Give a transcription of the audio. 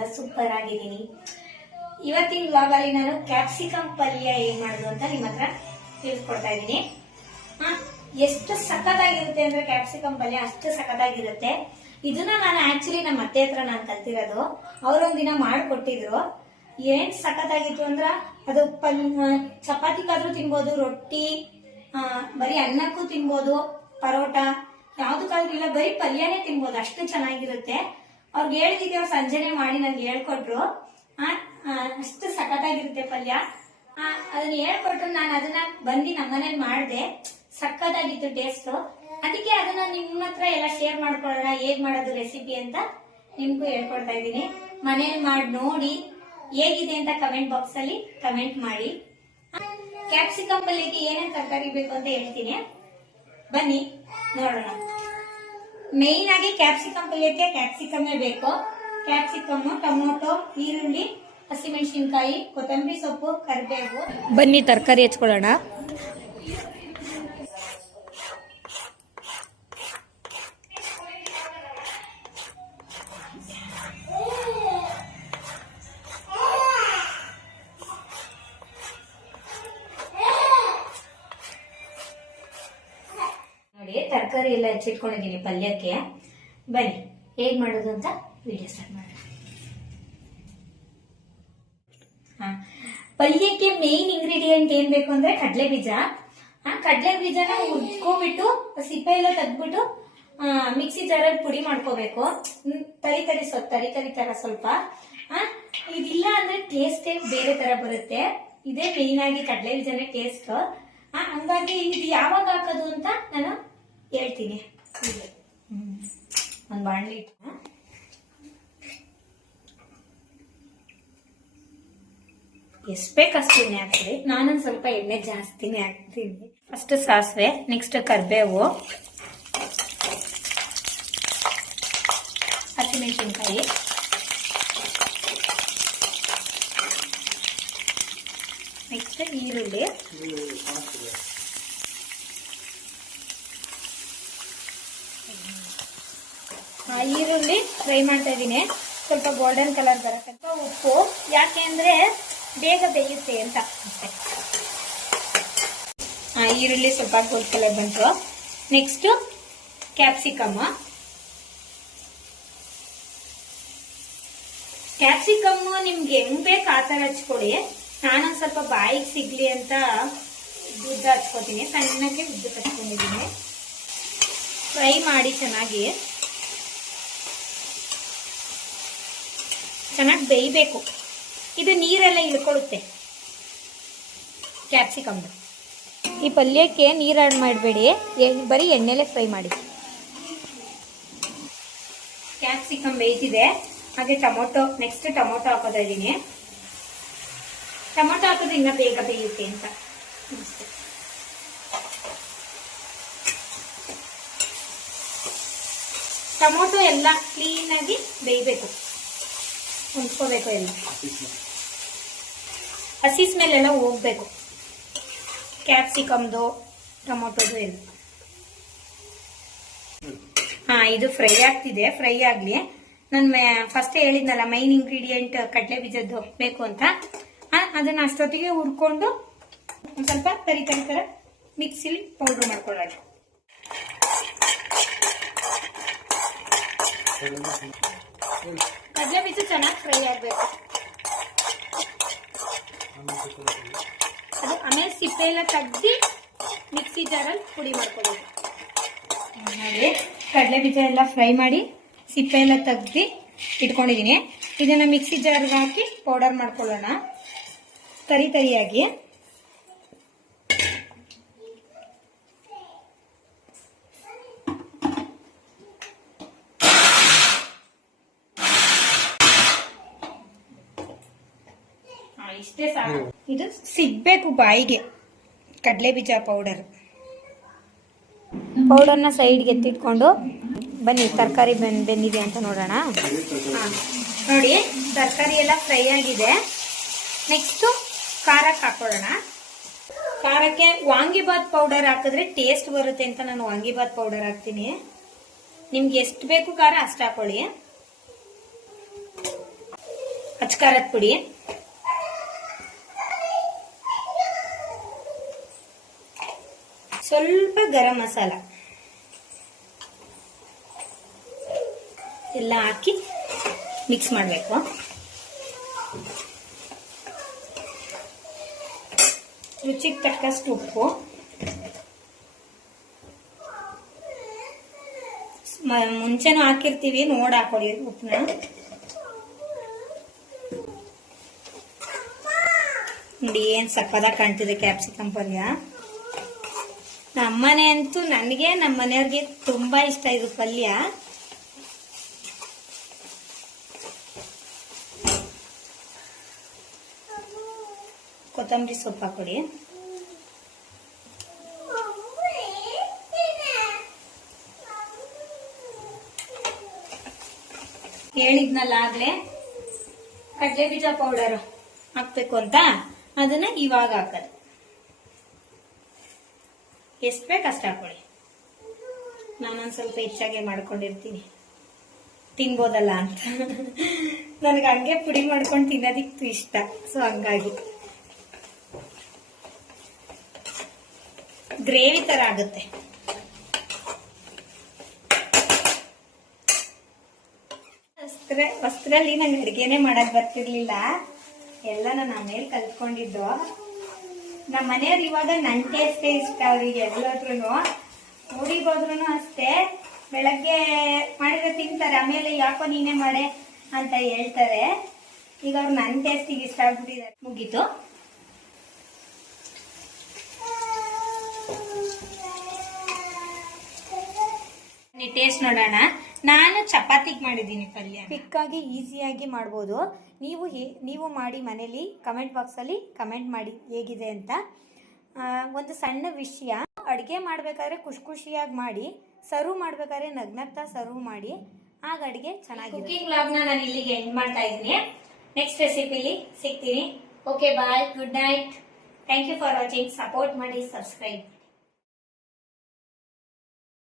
ಕೂಡ ಸೂಪರ್ ಆಗಿದ್ದೀನಿ. ಇವತ್ತಿನ ವ್ಲಾಗ್ ಅಲ್ಲಿ ನಾನು ಕ್ಯಾಪ್ಸಿಕಮ್ ಪಲ್ಯ ಏನ್ ಮಾಡೋದು ಅಂತ ನಿಮ್ಮ ಹತ್ರ ತಿಳಿಸ್ಕೊಡ್ತಾ ಇದ್ದೀನಿ. ಎಷ್ಟು ಸಖತ್ತಾಗಿರುತ್ತೆ ಅಂದ್ರೆ ಕ್ಯಾಪ್ಸಿಕಮ್ ಪಲ್ಯ ಅಷ್ಟು ಸಖತ್ತಾಗಿರುತ್ತೆ. ಇದನ್ನ ನಾನು ಆಕ್ಚುಲಿ ನಮ್ಮ ಅತ್ತೆ ಹತ್ರ ನಾನು ಕಲ್ತಿರೋದು. ಅವ್ರೊಂದಿನ ಮಾಡ್ಕೊಟ್ಟಿದ್ರು. ಏನ್ ಸಖತ್ತಾಗಿತ್ತು ಅಂದ್ರ ಅದು ಪಲ್ ಚಪಾತಿಗಾದ್ರೂ ತಿನ್ಬೋದು, ರೊಟ್ಟಿ ಬರೀ ಅನ್ನಕ್ಕೂ ತಿನ್ಬೋದು, ಪರೋಟ, ಯಾವ್ದಕ್ಕಾದ್ರೂ ಇಲ್ಲ, ಬರೀ ಪಲ್ಯನೇ ತಿನ್ಬೋದು, ಅಷ್ಟು ಚೆನ್ನಾಗಿರುತ್ತೆ. ಅವ್ರಿಗೆ ಹೇಳಿದಿದ್ದೆ ಅವ್ರು ಸಂಜೆನೆ ಮಾಡಿ ನನ್ಗೆ ಹೇಳ್ಕೊಟ್ರು. ಅಷ್ಟು ಸಖತ್ತಾಗಿರುತ್ತೆ ಪಲ್ಯ. ಅದನ್ನ ಹೇಳ್ಕೊಟ್ರು ನಾನು ಅದನ್ನ ಬಂದು ನಮ್ಮನೇಲಿ ಮಾಡಿದೆ. ಸಖತ್ತಾಗಿತ್ತು ಟೇಸ್ಟ್ ಅದಕ್ಕೆ ಅದನ್ನ ನಿಮ್ಮ ಹತ್ರ ಎಲ್ಲ ಶೇರ್ ಮಾಡ್ಕೊಳ್ಳೋಣ, ಹೇಗ್ ಮಾಡೋದು ರೆಸಿಪಿ ಅಂತ ನಿಮ್ಗೂ ಹೇಳ್ಕೊಡ್ತಾ ಇದ್ದೀನಿ. ಮನೇಲಿ ಮಾಡಿ ನೋಡಿ, ಹೇಗಿದೆ ಅಂತ ಕಮೆಂಟ್ ಬಾಕ್ಸ್ ಅಲ್ಲಿ ಕಮೆಂಟ್ ಮಾಡಿ. ಕ್ಯಾಪ್ಸಿಕಮ್ ಪಲ್ಯಕ್ಕೆ ಏನೇನು ತರಕಾರಿ ಬೇಕು ಅಂತ ಹೇಳ್ತೀನಿ. ಬನ್ನಿ, ನೋಡೋಣ. ಮೇಯ್ನ್ ಆಗಿ ಕ್ಯಾಪ್ಸಿಕಮ್ ಪಲ್ಯಕ್ಕೆ ಕ್ಯಾಪ್ಸಿಕಮ್ಮೇ ಬೇಕು. ಕ್ಯಾಪ್ಸಿಕಮ್ ಟೊಮೊಟೊ, ಈರುಳ್ಳಿ, ಹಸಿಮೆಣಸಿನ್ಕಾಯಿ, ಕೊತ್ತಂಬರಿ ಸೊಪ್ಪು, ಕರಿಬೇವು. ಬನ್ನಿ, ತರಕಾರಿ ಹೆಚ್ಕೊಳ್ಳೋಣ. ತರಕಾರಿ ಎಲ್ಲ ಹೆಚ್ಚಿಟ್ಕೊಂಡಿದ್ದೀನಿ ಪಲ್ಯಕ್ಕೆ. ಬನ್ನಿ, ಹೇಗ್ ಮಾಡೋದು ಅಂತ ವಿಡಿಯೋ ಸ್ಟಾರ್ಟ್ ಮಾಡೋಣ. ಪಲ್ಯಕ್ಕೆ ಮೇನ್ ಇಂಗ್ರೀಡಿಯೆಂಟ್ ಏನ್ ಬೇಕು ಅಂದ್ರೆ ಕಡಲೆ ಬೀಜ. ಆ ಕಡಲೆ ಬೀಜನ ಉದ್ಕೋಬಿಟ್ಟು ಸಿಪ್ಪೆ ಎಲ್ಲ ತೆಗ್ದ್ಬಿಟ್ಟು ಮಿಕ್ಸಿ ಜಾರಲ್ಲಿ ಪುಡಿ ಮಾಡ್ಕೋಬೇಕು. ತರಿ ತರಿ ಸ್ವಲ್ಪ, ತರಿ ತರಿ ತರ ಸ್ವಲ್ಪ. ಇದಿಲ್ಲ ಅಂದ್ರೆ ಟೇಸ್ಟೇ ಬೇರೆ ತರ ಬರುತ್ತೆ. ಇದೇ ಮೇನ್ ಆಗಿ ಕಡಲೆ ಬೀಜನೇ ಟೇಸ್ಟ್ ಹಂಗಾಗಿ ಇದು ಯಾವಾಗ ಹಾಕೋದು ಅಂತ ನಾನು ಹೇಳ್ತೀನಿ. ಒಂದು ಬಾಣಲಿ ಇಟ್ಟು. ಎಷ್ಟು ಬೇಕಷ್ಟು ಎಣ್ಣೆ ಹಾಕ್ತೀವಿ ನಾನೊಂದು ಸ್ವಲ್ಪ ಎಣ್ಣೆ ಜಾಸ್ತಿನೇ ಹಾಕ್ತೀನಿ. ಫಸ್ಟ್ ಸಾಸಿವೆ ನೆಕ್ಸ್ಟ್ ಕರಿಬೇವು. ಹಸಿಮೆಣಸಿನ್ಕಾಯಿ. ನೆಕ್ಸ್ಟ್ ಈರುಳ್ಳಿ. ಈರುಳ್ಳಿ ಫ್ರೈ ಮಾಡ್ತಾ ಇದ್ದೀನಿ. ಸ್ವಲ್ಪ ಗೋಲ್ಡನ್ ಕಲರ್ ಬರುತ್ತೆ. ಸ್ವಲ್ಪ ಉಪ್ಪು. ಯಾಕೆ ಅಂದ್ರೆ ಬೇಗ ಬೇಯುತ್ತೆ ಅಂತ. ಈರುಳ್ಳಿ ಸ್ವಲ್ಪ ಗೋಲ್ಡ್ ಕಲರ್ ಬಂತು. ನೆಕ್ಸ್ಟ್ ಕ್ಯಾಪ್ಸಿಕಮ್ ಕ್ಯಾಪ್ಸಿಕಮ್ ನಿಮ್ಗೆ ಹೆಂಗ್ ಬೇಕು ಆ ಥರ ಹಚ್ಕೊಡಿ. ನಾನೊಂದ್ ಸ್ವಲ್ಪ ಬಾಯಿಗೆ ಸಿಗ್ಲಿ ಅಂತ ಉದ್ದ ಹಚ್ಕೋತೀನಿ. ಸಣ್ಣಕ್ಕೆ ಉದ್ದ ಹಚ್ಕೊಂಡಿದ್ದೀನಿ. ಫ್ರೈ ಮಾಡಿ ಚೆನ್ನಾಗಿ. ಚೆನ್ನಾಗಿ ಬೇಯಬೇಕು. ಇದು ನೀರೆಲ್ಲ ಇಳ್ಕೊಳ್ಳುತ್ತೆ. ಕ್ಯಾಪ್ಸಿಕಮ್ ಈ ಪಲ್ಯಕ್ಕೆ ನೀರು ಆ್ಯಡ್ ಮಾಡಬೇಡಿ. ಬರೀ ಎಣ್ಣೆಲೆ ಫ್ರೈ ಮಾಡಿ. ಕ್ಯಾಪ್ಸಿಕಮ್ ಬೇಯ್ತಿದೆ ಹಾಗೆ ಟೊಮೊಟೊ ನೆಕ್ಸ್ಟ್ ಟೊಮೊಟೊ ಹಾಕೋದಾ ಇದ್ದೀನಿ. ಟೊಮೊಟೊ ಹಾಕೋದು ಇನ್ನೂ ಬೇಗ ಬೇಯುತ್ತೆ ಅಂತ. ಟೊಮೊಟೊ ಎಲ್ಲ ಕ್ಲೀನಾಗಿ ಬೇಯಬೇಕು. ಹೊಂದ್ಕೋಬೇಕು ಎಲ್ಲ ಹಸಿ ಸ್ಮೆಲ್ ಎಲ್ಲ ಹೋಗ್ಬೇಕು. ಕ್ಯಾಪ್ಸಿಕಮ್ದು, ಟೊಮೊಟೊದು ಎಲ್ಲ. ಹಾಂ, ಇದು ಫ್ರೈ ಆಗ್ತಿದೆ, ಫ್ರೈ ಆಗಲಿ. ನಾನು ಫಸ್ಟ್ ಹೇಳಿದ್ನಲ್ಲ ಮೈನ್ ಇಂಗ್ರೀಡಿಯೆಂಟ್ ಕಡಲೆ ಬೀಜದ್ದು ಬೇಕು ಅಂತ. ಅದನ್ನ ಅಷ್ಟೊತ್ತಿಗೆ ಹುರ್ಕೊಂಡು ಒಂದು ಸ್ವಲ್ಪ ತರಿ ತರಿ ಥರ ಮಿಕ್ಸಿಲಿ ಪೌಡ್ರ್ ಮಾಡ್ಕೊಳ್ಳೋಣ. ಬೀಜ ಚೆನ್ನಾಗಿ ಫ್ರೈ ಆಗಬೇಕು. ಅದು ಆಮೇಲೆ ಸಿಪ್ಪೆ ಎಲ್ಲ ತೆಗ್ದು ಮಿಕ್ಸಿ ಜಾರಲ್ಲಿ ಪುಡಿ ಮಾಡ್ಕೊಬೇಕು. ಕಡಲೆ ಬೀಜ ಎಲ್ಲ ಫ್ರೈ ಮಾಡಿ ಸಿಪ್ಪೆ ಎಲ್ಲ ತೆಗ್ದು ಇಟ್ಕೊಂಡಿದ್ದೀನಿ. ಇದನ್ನು ಮಿಕ್ಸಿ ಜಾರ್ಗೆ ಹಾಕಿ ಪೌಡರ್ ಮಾಡ್ಕೊಳ್ಳೋಣ. ತರಿ ತರಿಯಾಗಿ. ಇಷ್ಟೇ ಸಾಕು. ಇದು ಸಿಗ್ಬೇಕು ಬಾಯಿಗೆ. ಕಡಲೆ ಬೀಜ ಪೌಡರ್ ಪೌಡರ್ನ ಸೈಡ್ಗೆ ಎತ್ತಿಟ್ಕೊಂಡು ಬನ್ನಿ ತರಕಾರಿ ಬೆನ್ ಬೆಂದಿದೆ ಅಂತ ನೋಡೋಣ. ಹಾ, ನೋಡಿ ತರಕಾರಿ ಎಲ್ಲ ಫ್ರೈ ಆಗಿದೆ. ನೆಕ್ಸ್ಟ್ ಖಾರಕ್ಕೆ ಹಾಕೊಳ್ಳೋಣ. ಖಾರಕ್ಕೆ ವಾಂಗಿಬಾತ್ ಪೌಡರ್ ಹಾಕಿದ್ರೆ ಟೇಸ್ಟ್ ಬರುತ್ತೆ ಅಂತ ನಾನು ವಾಂಗಿಬಾತ್ ಪೌಡರ್ ಹಾಕ್ತೀನಿ. ನಿಮ್ಗೆ ಎಷ್ಟು ಬೇಕು ಖಾರ ಅಷ್ಟು ಹಾಕೊಳ್ಳಿ. ಅಚ್ಚ ಖಾರದ ಪುಡಿ. ಸ್ವಲ್ಪ ಗರಂ ಮಸಾಲ. ಎಲ್ಲ ಹಾಕಿ ಮಿಕ್ಸ್ ಮಾಡಬೇಕು. ರುಚಿಗೆ ತಕ್ಕಷ್ಟು ಉಪ್ಪು. ಮುಂಚೆನೂ ಹಾಕಿರ್ತೀವಿ, ನೋಡಿ ಹಾಕೊಳ್ಳಿ ಉಪ್ಪನ್ನ. ನೋಡಿ, ಏನು ಸಪ್ಪದ ಕಾಣ್ತಿದೆ ಕ್ಯಾಪ್ಸಿಕಂ ಪಲ್ಯ. ನಮ್ಮನೆ ಅಂತೂ ನನಗೆ ನಮ್ಮ ಮನೆಯವ್ರಿಗೆ ತುಂಬಾ ಇಷ್ಟ ಇದು ಪಲ್ಯ. ಕೊತ್ತಂಬರಿ ಸೊಪ್ಪು ಹಾಕೊಡಿ ಹೇಳಿದ್ನಲ್ಲ ಆಗ್ಲೇ? ಕಡಲೆ ಬೀಜ ಪೌಡರ್ ಹಾಕ್ಬೇಕು ಅಂತ? ಅದನ್ನ ಇವಾಗ ಹಾಕೋದು. ಎಷ್ಟು ಬೇಕು ಅಷ್ಟು ಹಾಕೊಳ್ಳಿ ನಾನೊಂದು ಸ್ವಲ್ಪ ಹೆಚ್ಚಾಗೆ ಮಾಡ್ಕೊಂಡಿರ್ತೀನಿ. ತಿನ್ಬೋದಲ್ಲ ಅಂತ. ನನಗೆ ಹಂಗೆ ಪುಡಿ ಮಾಡ್ಕೊಂಡು ತಿನ್ನೋದಿತ್ತು ಇಷ್ಟ. ಸೊ ಹಂಗಾಗಿ. ಗ್ರೇವಿ ಥರ ಆಗುತ್ತೆ. ವಸ್ತ್ರ ವಸ್ತ್ರಲ್ಲಿ ನಂಗೆ ಅಡುಗೆನೆ ಮಾಡಕ್ ಬರ್ತಿರ್ಲಿಲ್ಲ. ಎಲ್ಲ ನಾನು ಆಮೇಲೆ ಕಲ್ತ್ಕೊಂಡಿದ್ದು. ನಮ್ಮ ಮನೆಯವ್ರು ಇವಾಗ ನನ್ ಟೇಸ್ಟೇ ಇಷ್ಟ ಅವ್ರಿಗೆ ಎಲ್ಲದ್ರು ಊರಿಗೆ ಹೋದ್ರು ಅಷ್ಟೇ. ಬೆಳಗ್ಗೆ ಮಾಡಿದ್ರೆ ತಿಂತಾರೆ. ಆಮೇಲೆ ಯಾಕೋ ನೀನೇ ಮಾಡೆ ಅಂತ ಹೇಳ್ತಾರೆ. ಈಗ ಅವ್ರು ನನ್ನ ಟೇಸ್ಟಿಗೆ ಇಷ್ಟ ಆಗ್ಬಿಟ್ಟಿದ್ದಾರೆ. ಮುಗೀತು. ಟೇಸ್ಟ್ ನೋಡೋಣ. ನಾನು ಚಪಾತಿಗೆ ಮಾಡಿದ್ದೀನಿ ಪಲ್ಯ ಕ್ವಿಕ್ಕಾಗಿ ಈಸಿಯಾಗಿ ಮಾಡ್ಬೋದು. ನೀವು ಹೇ- ನೀವು ಮಾಡಿ ಮನೇಲಿ ಕಮೆಂಟ್ ಬಾಕ್ಸಲ್ಲಿ ಕಮೆಂಟ್ ಮಾಡಿ ಹೇಗಿದೆ ಅಂತ. ಒಂದು ಸಣ್ಣ ವಿಷಯ. ಅಡುಗೆ ಮಾಡಬೇಕಾದ್ರೆ ಖುಷಿ ಖುಷಿಯಾಗಿ ಮಾಡಿ ಸರ್ವ್ ಮಾಡಬೇಕಾದ್ರೆ ನಗ್ನಗ್ತಾ ಸರ್ವ್ ಮಾಡಿ ಆಗ ಅಡುಗೆ ಚೆನ್ನಾಗಿದೆ ಕುಕಿಂಗ್ ವ್ಲಾಗ್ನ ನಾನು ಇಲ್ಲಿಗೆ ಎಂಡ್ ಮಾಡ್ತಾ ಇದ್ದೀನಿ. ನೆಕ್ಸ್ಟ್ ರೆಸಿಪಿಲಿ ಸಿಗ್ತೀನಿ. Okay bye good night thank you for watching support ಮಾಡಿ ಸಬ್ಸ್ಕ್ರೈಬ್